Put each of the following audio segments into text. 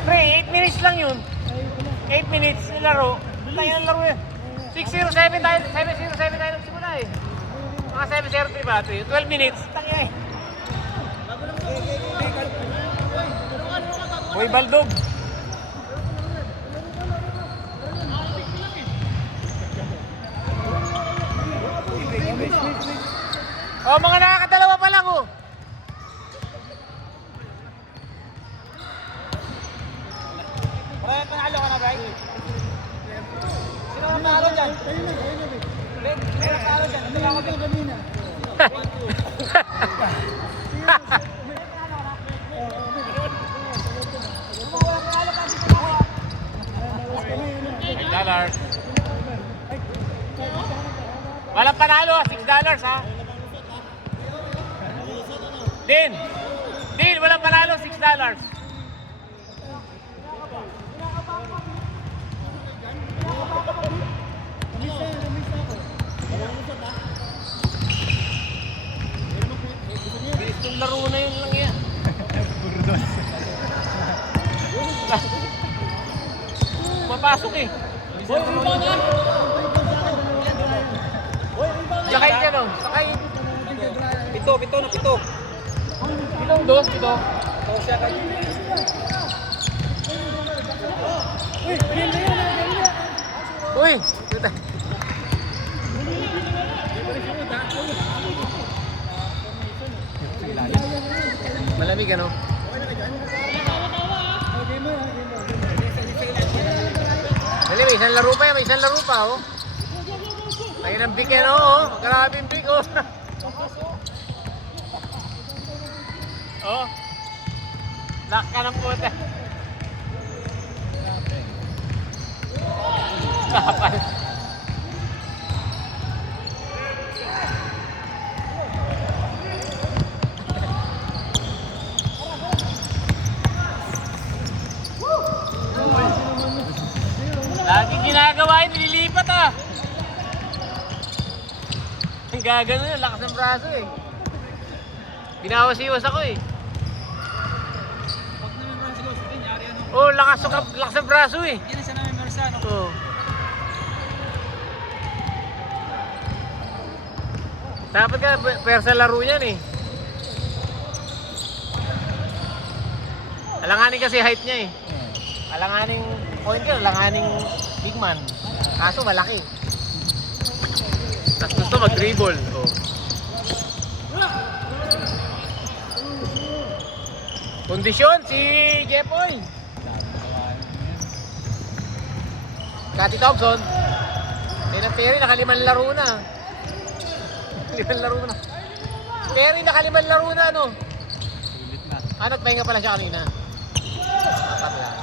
Pre, 8 minutes lang yun. 8 minutes laro. Tayo ng laro yan. 6:07 tayo, 7:07 tayo nagsimula eh. Mga 7:03 ba ito? 12 minutes. Tangina eh. Boy Baldog. Oh, mga nakakadalawa pa lang oh. Pre, panalo ka na, Bray? Sino ang panalo dyan? Pre, ang panalo dyan. Ito lang ako kanina. $6. Walang panalo, $6 ha. Din, walang panalo, $6. Itong laro na yun lang yan. Mapasok eh. Sakay dyan o. Sakay. Pito. Pitong doon, pito. Ito siya kayo. Uy! Puta. Malamig ano? Dali, may isang laro pa yan, may isang laro pa oh. Tayo ng big yan oh, grabing big oh. Oh. Lock ka ng puta. Kapal. Laging ginagawa yun, nililipat ah. Ang gagano yun, lakas ng braso eh. Binawas-iwas ako eh. Pag namin si Los, yari ano? Oh, lakas ng braso eh. Yan isa namin Mersa, no? Oh. Dapat ka, persa laro yan eh. Alanganin kasi height niya eh. Alanganing point ka, alanganing big man. Kaso malaki. Tapos gusto mag-dribble. Oh. Kondisyon si Jepoy. Cathy Thompson. Perry nakalimang laro na. Limang laro na. Perry nakalimang laro na ano. Ano, pahinga pala siya kanina. Apat lang.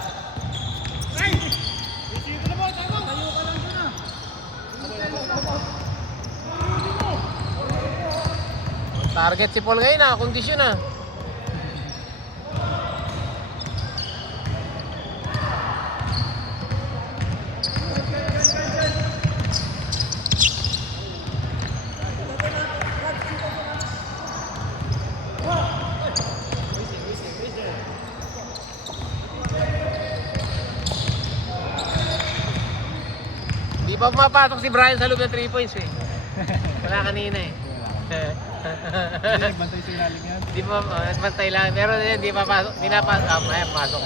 Target si Paul ngayon ah, kondisyon ah. Di pa pumapasok si Brian sa loob ng 3 points eh. Wala kanina eh. Nagbantay sa ilalim yan. Di pa, nagbantay lang. Pero di pa pasok. Di na pasok. Ay, pasok.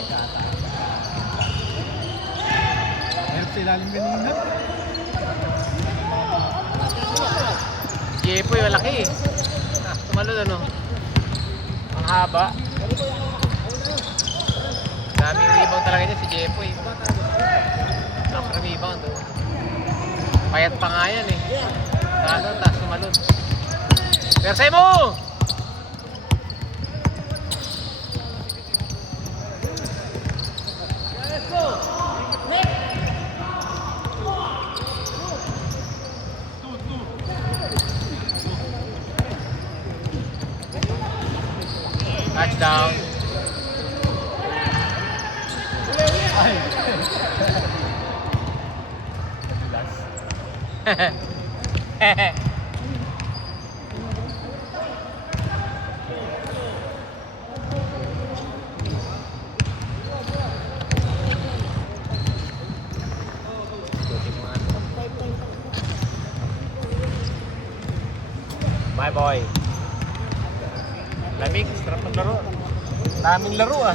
Meron sa ilalim kanina. Jepoy, malaki eh. Ah, tumalon ano. Ang haba. Daming rebound talaga niya si Jepoy. Ang rebound oh. Payat pa nga yan eh. Talon, tapos tumalon. Persay mo! Touchdown. Hehehe. Boy. Lamig, sarap ng laro. Daming laro ah.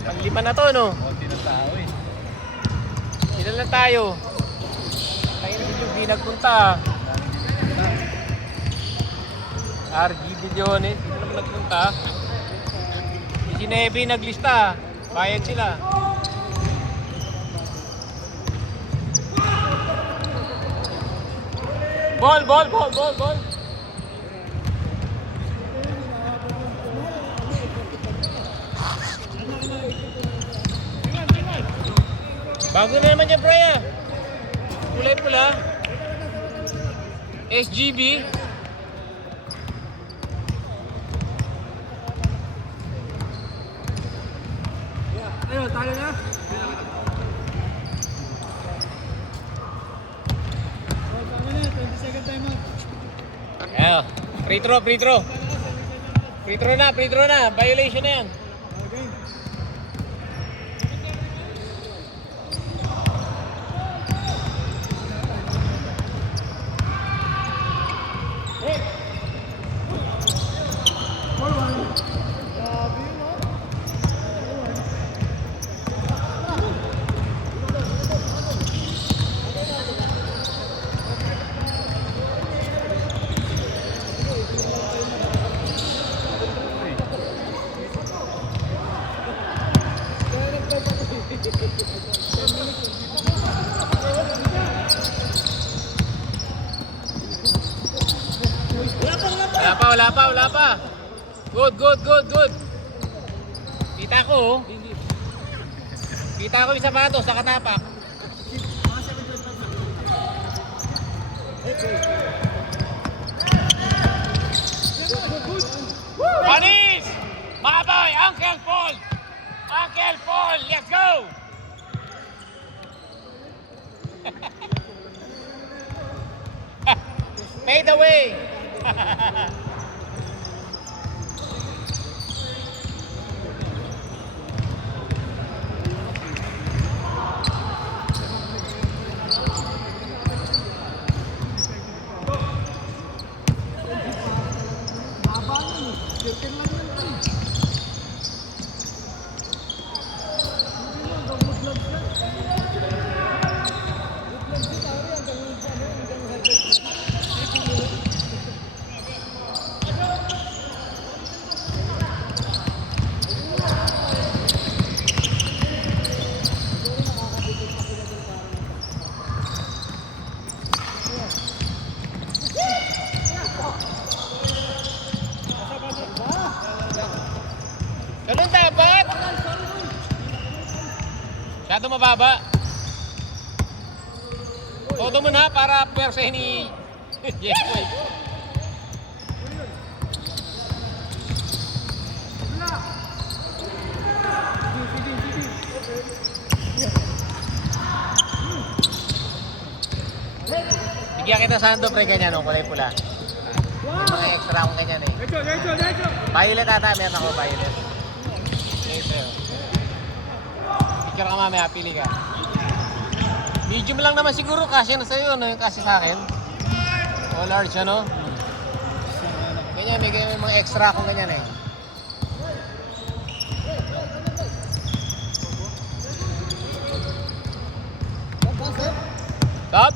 Pang-5 na to, no? Konti ng tao eh. Ilan lang tayo? Tayo na video, di nagpunta. RG Bilyones, hindi naman nagpunta. Si Neve naglista, bayad sila. Ball. Bago na naman yan, Braya. Kulay pula. SGB. Ayun, talo na. Tama na, 20-second time out. Ayo, free throw. Free throw na. Violation na yan. Okay. Wala pa. Good. Kita ko yung sapatos sa katapak. Panis! Maboy! Uncle Paul! Let's go! Fade away! Ganun dapat! Masyado mababa. Todo mo na para perse ni Yes, boy. Bigyan kita sando pre ganyan, no? Kulay pula. May mga extra akong ganyan eh. Violet ata, meron ako violet. Picture ka mamaya, pili ka. Medium lang naman siguro, kasi na sa'yo, no? Yung kasi sa akin. O large, ano? Ganyan, may mga extra akong ganyan eh.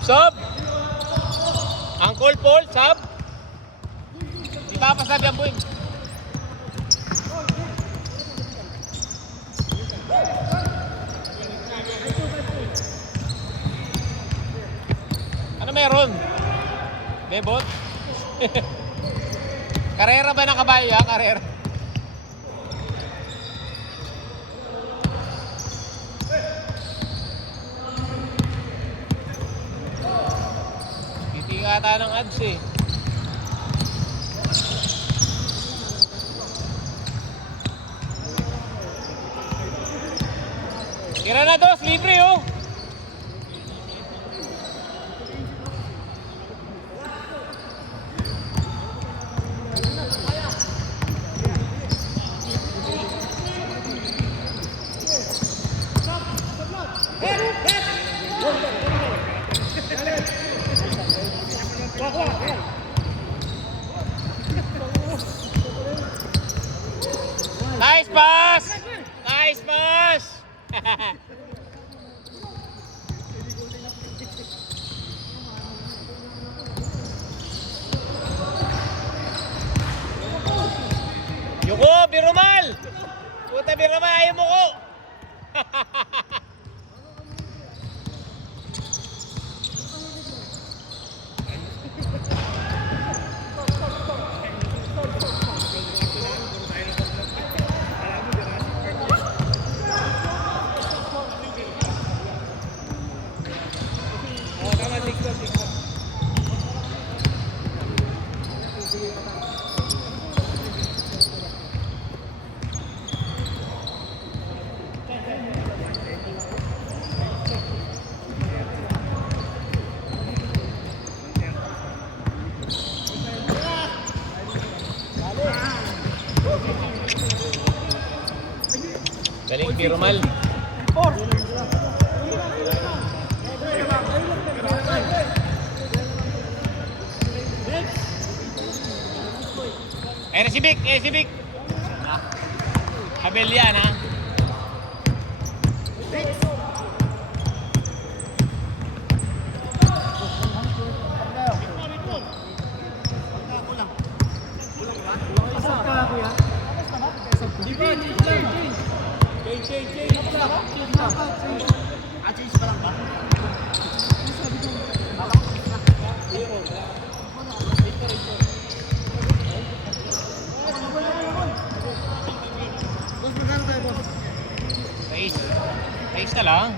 Sub! Uncle Paul, sub! Di ba pasabi ang buwing? Ano meron? Bebot? Karera ba ng kabayo ha? Karera? Titingata ng ads eh. Tira na dos, libre oh! Nice pass! Nice pass! Yuko, Birumal! Puta, Birumal, ayaw mo ko! Galing, Birumal. Si Vic. Abel yan, ha? Race na lang.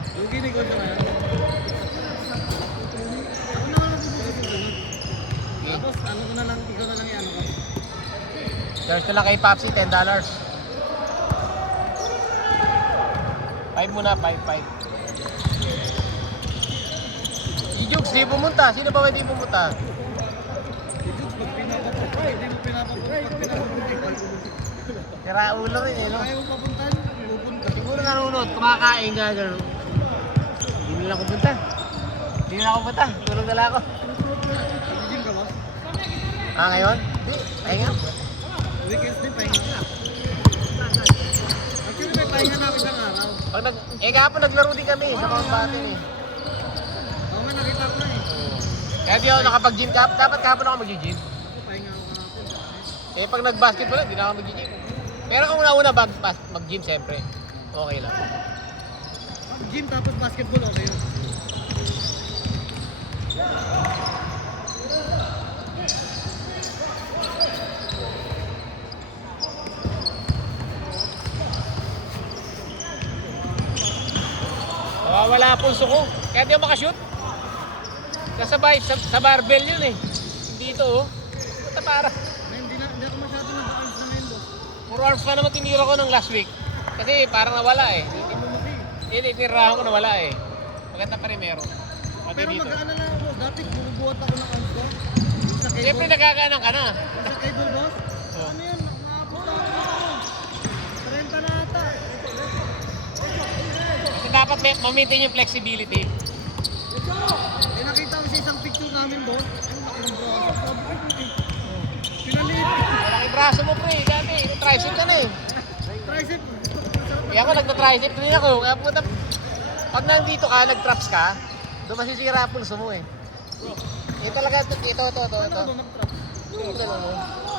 Tapos ano ko na lang, ikaw na lang yan. There's na lang kay Popsi, $10. 5 muna, 5. Si Jukes, di pumunta. Sino ba hindi pumunta? Pag pinapatay, hindi mo pinapatay. Kira ulo rin eh, no? Ayaw mo papuntan, pupunta. Siguro nanonood, kumakain ka, gano'n. Hindi nila ako punta. Tulog na lang ako. Gym ka ba? Ngayon? Hindi, pahinga. Weekends din, pahinga ka. Actually, may pahinga na isang araw. Kahapon naglaro din kami sa Mountbatten eh. Oo nga, nakita ko na eh. Kaya di ako nakapag-gym. Dapat kahapon ako mag-gym. Ako, pahinga ako kahapon. Pag nag-basketball, hindi na ako mag-gym. Pero kung una-una mag-gym, siyempre, okay lang. Gym tapos basketball, okay yun. Wala pulso ko. Kaya di ako makashoot. Kasabay, sa barbell yun eh. Dito oh. Puta para. Hindi ako masyado nag-arms na ngayon, boss. Puro arms pa naman tinira ko ng last week. Kasi parang nawala eh. Tinirahan ko nawala eh. Maganda pa rin meron. Pati Pero dito. mag-ano na ako, boss. Dati bumubuhat ako ng arms ko. Sa cable. Siyempre nagkakaanang ka na. Sa cable, boss. Oh. Ano yun? Nakapunta ako dito. 30 na ata. Kasi dapat ma-maintain yung flexibility. Eh, nakita ko sa isang picture namin, boss. Ay, laki ng braso. Pinaliit. Malaki braso mo pre. Dati, tricep ka na eh. Tricep. Kaya ako nagta-tricep din ako. Kaya puta, pag nandito ka, nag-traps ka, doon masisira ang pulso mo eh. Ito talaga, ito. Ano ba mag-trap? Yung ganun mo.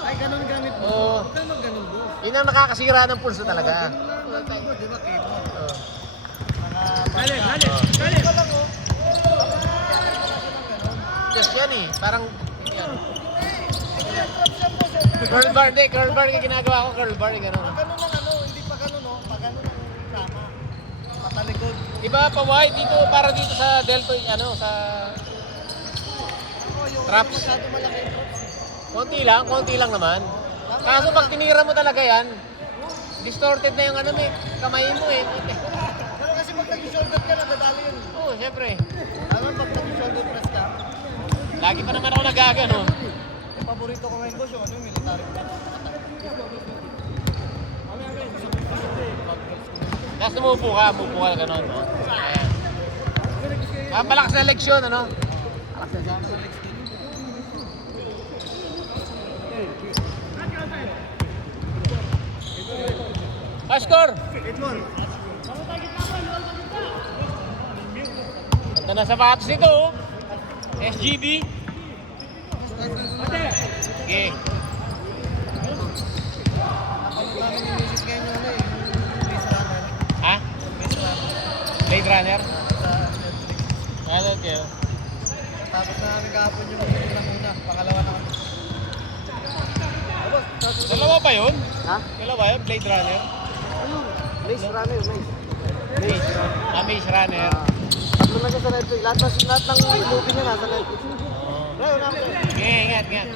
Ay, ganun gamit mo. Oo. Huwag ka mag-ganun, boss. Yun ang nakakasira ng pulso talaga. Ganun lang, boss. Di ba, cable? Oo. Galit. Just yan eh. Parang, yan. Curl bar yung ginagawa ko, curl bar yung gano'n. Ganun lang ano, hindi pa ganun, no? Pag ganun ang tama. Patalikod. Iba pa wide dito, para dito sa deltoid, sa Yung traps. masyado malaki yung traps. Konti lang naman. Kaso pag tinira mo talaga yan, distorted na yung kamay mo eh. Pero kasi pag nag-shoulder ka, nadadali yun. Oo, syempre. Alam, pag nag-shoulder press ka, Lagi pa naman ako nagagano. yung paborito ko ngayon, boss, yung military. Tapos umupo ka gano'n. No? Ayan. Palakas na leksyon, ano? Score! Edmond. Ito na sapatos nito, oh. SGB. Okay. Napanood namin yung music ngayon yung ano eh. Yung Maze Runner. Ha? Maze Runner. Blade Runner? Sa Netflix. Ano kayo? Tapos na namin kahapon yung una. Pangalawa na kami. Tapos, Dalawa pa yun? ha? Dalawa yun? Blade Runner? Maze Runner, Maze. Maze Runner. Tatlo na siya sa Netflix. Lahat ng movie niya nasa Netflix. Right, wala ko. Okay, ingat. Ingat.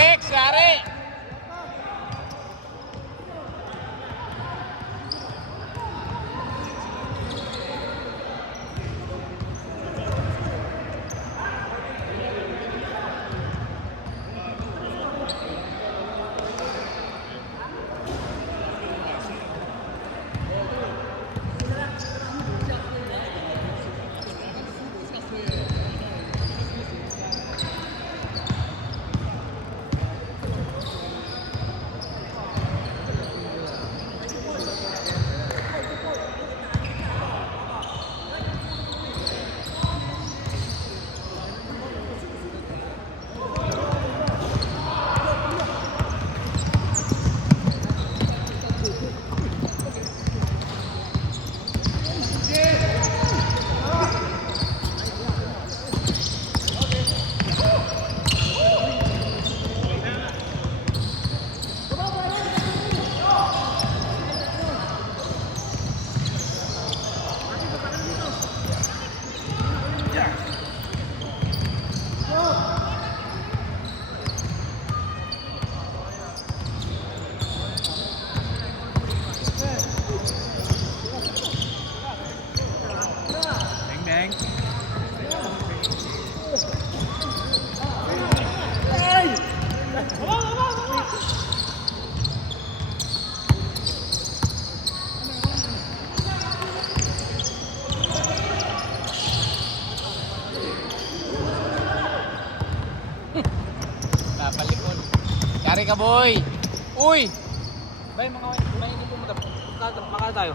Flex, yari! Napalikon. Yari ka, boy! Uy! Bay, mga mainit po makakala tayo.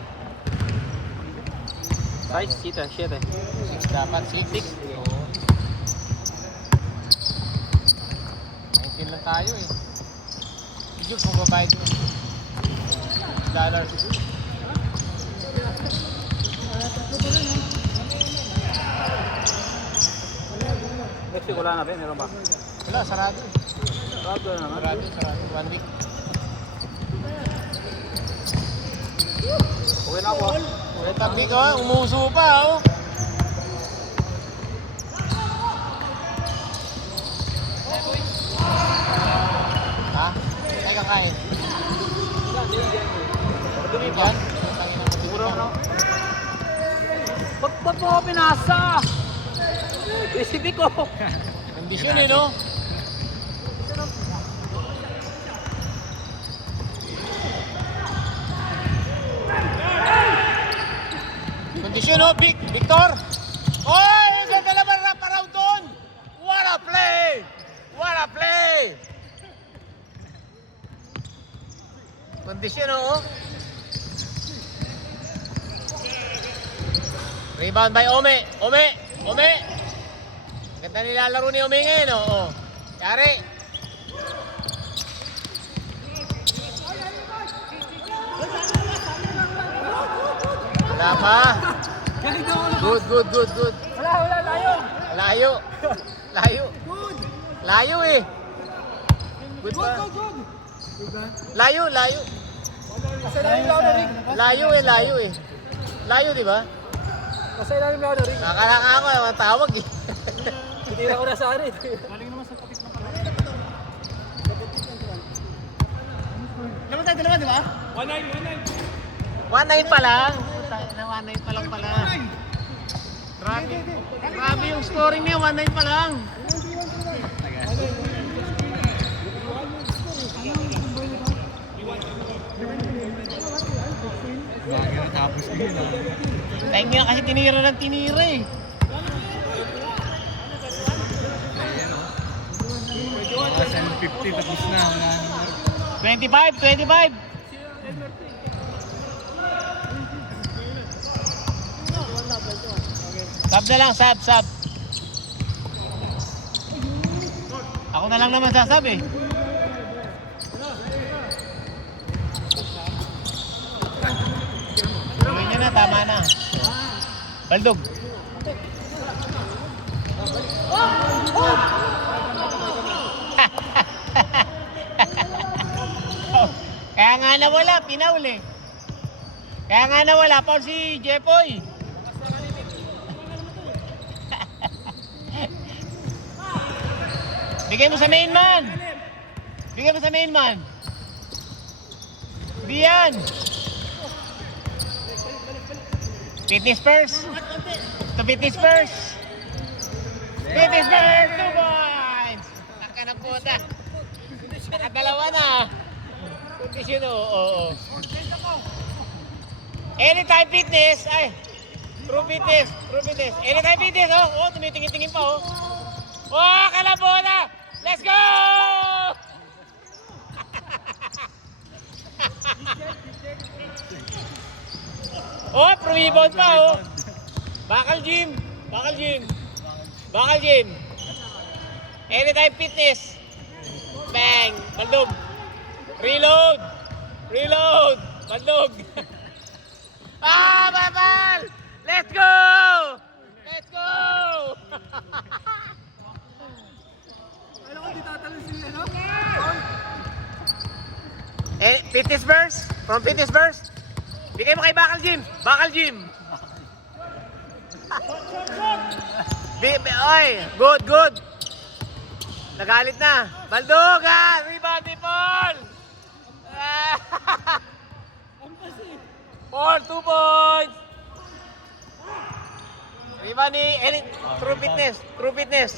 Size, 7. 6 dapat, 6. Oo. 19 lang tayo eh. Siguro kung babayad ko $. Mexico wala na ba? Meron ba? Wala, sarado. Sarado na naman. Sarado. 1 week. Uwi na ako. Uy, tabi ko, umuso pa, oh. Ha? Ay, kakain. Dumi pa. Yan. Tangin ang Siguro no? Ba't mo ako pinasa? Recipe ko. kondisyon eh, no? Kondisyon, no? Victor! Oy! Ganda naman wrap around doon! What a play! What a play! Kondisyon, no? Rebound by Ome. Ome! Ganda nilalaro ni Ome ngayon, oh. Yari. Wala pa. Good. Wala, layo. Layo. Layo. Layo eh. Good ba? Layo, layo. Kasi namin lang na rin. Layo eh, layo eh. Layo, di ba? Kasi namin lang na rin. Nakalaka ako, yung tawag eh. Tinira ko na sa akin. Galing naman sa kapit ng kamay. Dalawa tayo, dalawa, di ba? 1-9 pa lang. Puta, na 1-9 pa lang pala. Grabe. Grabe yung scoring niya, 1-9 pa lang. Bagay na tapos ko yun. Time niya kasi tinira ng tinira eh. Ayan o. 50 tapos na. 25. Sub na lang, sub. Ako na lang naman sasab eh. Tuloy niya na, tama na. Baldog. Kaya nga nawala, pinaul eh. Kaya nga nawala, Paul si Jepoy. Bigay mo sa main man. Biyan. Fitness first. Fitness first. 2 points. Taka na puta. Nakadalawa na. Fitness yun, oo. Anytime fitness. Ay. True fitness. Anytime fitness, oh. Tumitingin-tingin pa, oh. Oh, kalabona! Let's go! Oh, pro-rebound pa, oh. Bakal gym. Anytime fitness. Bang! Baldog. Reload. Baldog. Babal! Let's go! Alam ko, di tatalon sila, no? Fitness verse? From fitness verse? Bigay mo kay Bakal Gym. Oy, good. Nagalit na. Baldog ha! Rebound ni Paul! Paul, 2 points! Rebound ni True Fitness.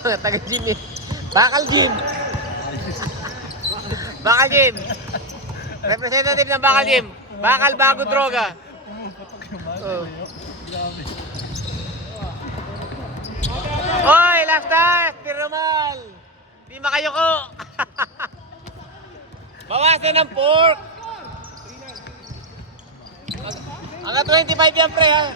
Taga-gym eh. Bakal Gym. Representative ng Bakal Gym. Bakal bago droga. Oh. Oy, last time, Pirumal. Di makayoko. Bawasan ng pork. Hanggang 25 yan, pre, ha?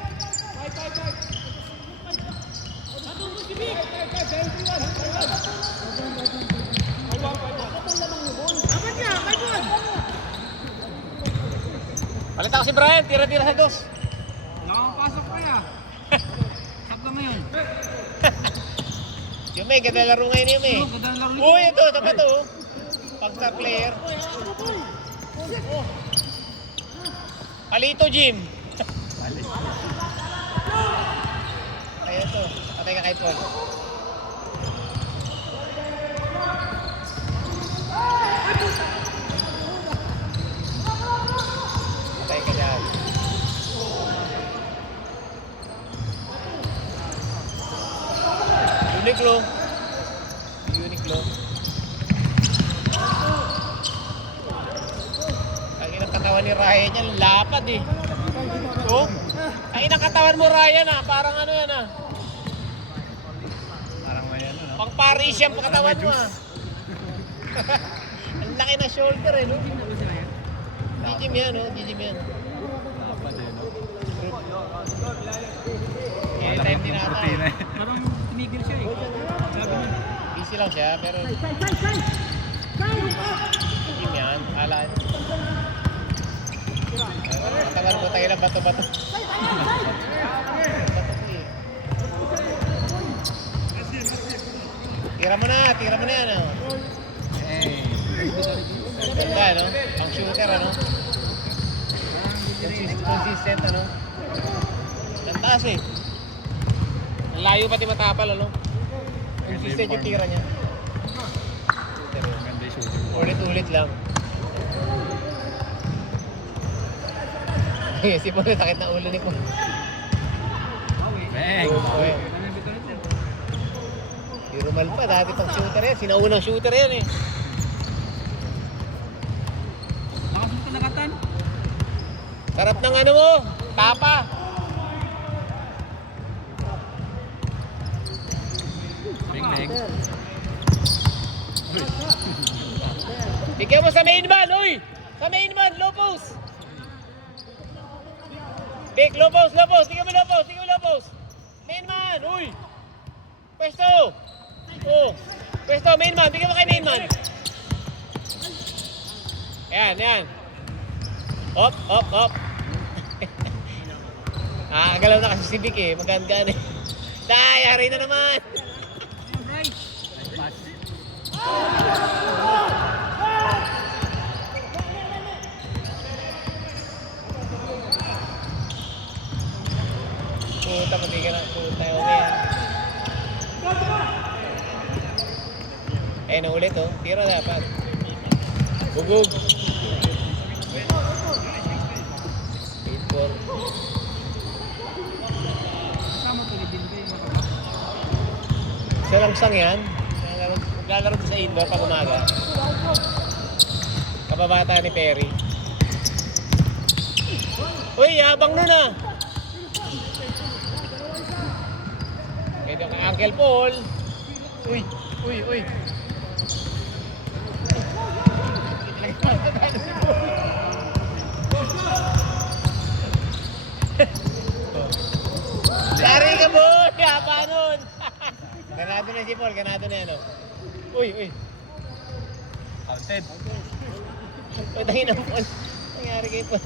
Palita ko si Brian, tira-tira sa dos. Nakakapasok pa ya. Sab lang ngayon. Yung may, ganda laro ngayon yung may. Uy, ito pa to. Pag-star player. Palito Gym. Ay, ito. Patay ka kay Paul. Patay ka dyan. Uniqlo. Ang inang katawan ni Ryan yan, lapad eh. Oh, ang inang katawan mo Ryan ah, parang ano yan ah. Parang may ano, no? Pang Paris yung katawan mo ah. Ang laki na shoulder eh, no? Gym yan, no? Gym yan. Dapat eh, no? Anytime din ata. Rutina eh. Parang tumigil siya eh. Sabi niya. Busy lang siya, pero gym yan. Ala. Matagal mo tayo ng bato-bato. Tira mo na yan, ano? Ganda, no? Pang shooter, ano? Consistent, ano? Lantas, eh. Ang layo pati matapal, ano? Consistent yung tira niya. Ulit-ulit lang. Si Paul, sakit na ulo ni Paul. Bang! Si Rumal pa, dati pang shooter yan. Sinaunang shooter yan, eh. Lakas mo kalakatan. Sarap ng ano mo, tapa. Bang! Bigyan mo sa main man, uy! Sa main man, low post! Big, low post! Bigyan mo low post! Main man, uy! Pwesto! Oh! Pwesto, main man, bigyan mo kay main man! Yan! Op! Galaw na kasi si Vic eh, magaan-gaan eh. Yari na naman! Puta, pati ka na. Puta, okay. Na ulit oh. Tira dapat. Bugog. 8-4. Isa lang sang yan. Maglalaro sa indoor pag umaga. Kababata ni Perry. Uy, yabang nun ah. Pwede kang Uncle Paul. Uy. Lari ka po! Yapa nun! Ganado na si Paul, ganado na yan o. Uy. Counted. Uy, tayo na Paul. Nangyari kay Paul.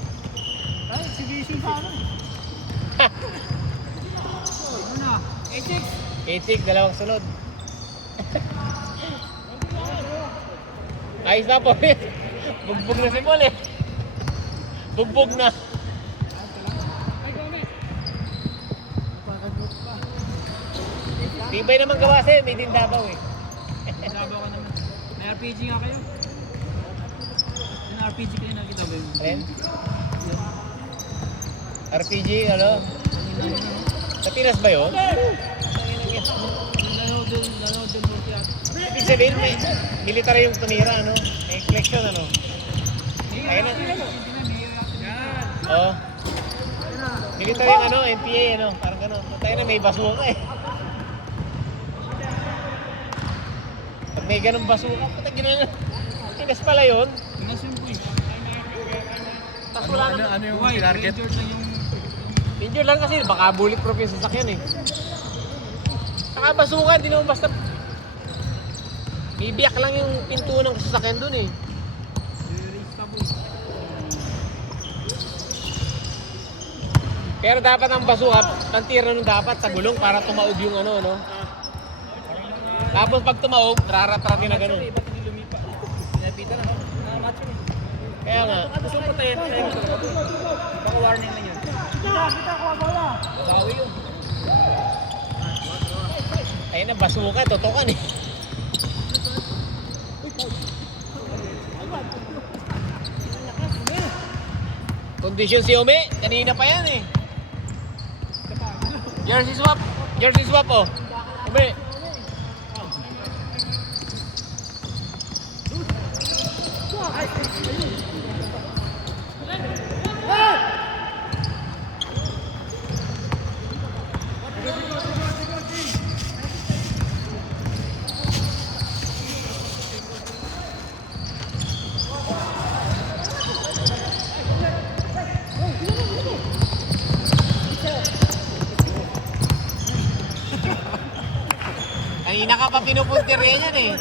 Si Vision pa ano? 8-6, dalawang sunod. Ayos na po. Bugbog na si Paul eh. Bugbog na. Tibay naman gawa sa'yo, may din Davao eh. Laban ka naman. May RPG nga kayo. Yung RPG kayo nakita ba yun? Alin? RPG, ano? Sa Pinas ba yun? Lalo doon mo siya. Ibig sabihin, may military yung tumira, ano? May collection, ano? Ayun na. Oo. Military yung ano, NPA, ano? Parang gano'n. Tayo na, may basuka eh. Pag may ganun basuka, puta gano'n. Pinas pala yun. Pinas yung boy. Tapos wala naman. Ano yung tinarget? Injured lang kasi, baka bulletproof yung sasakyan eh. Saka basuka, di naman basta... Bibiyak lang yung pinto ng sasakyan dun eh. Pero dapat ang basuka, ang tira nun dapat sa gulong para tumaog yung ano. Tapos pag tumaog, rarat-ratin na ganun. Kaya nga. Gusto mo tayo baka warning lang yun. Kita, kuha bola. Bawi yun. Ayun na, basuka, totokan eh. Kondisyon si Ome, kanina pa yan eh. Jersey swap oh. Ome. Kanina ka pa pinupuntirya niyan eh.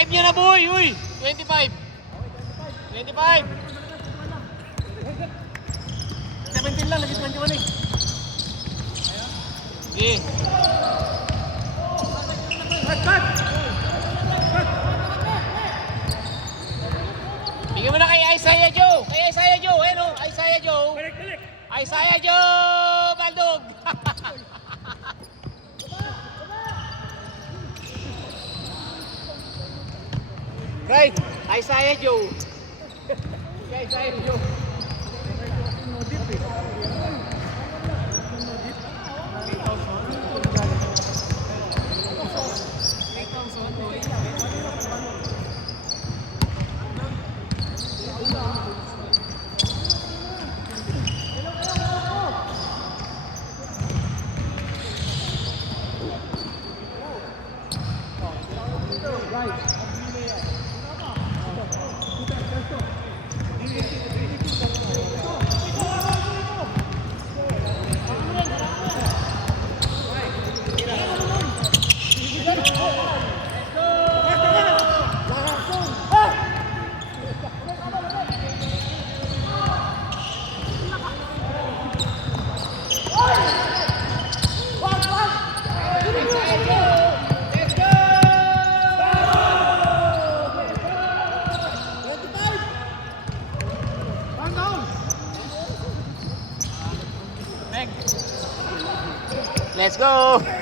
25 niya na boy, uy! 25! 25! 17 lang, lagi 21 eh. Sige. Bigyan mo na kay Isaiah Joe. Kay Isaiah Joe. Ayan o. Isaiah Joe. Isaiah Joe. Baldog. Right. Isaiah Joe. Kay Isaiah Joe. Let's go!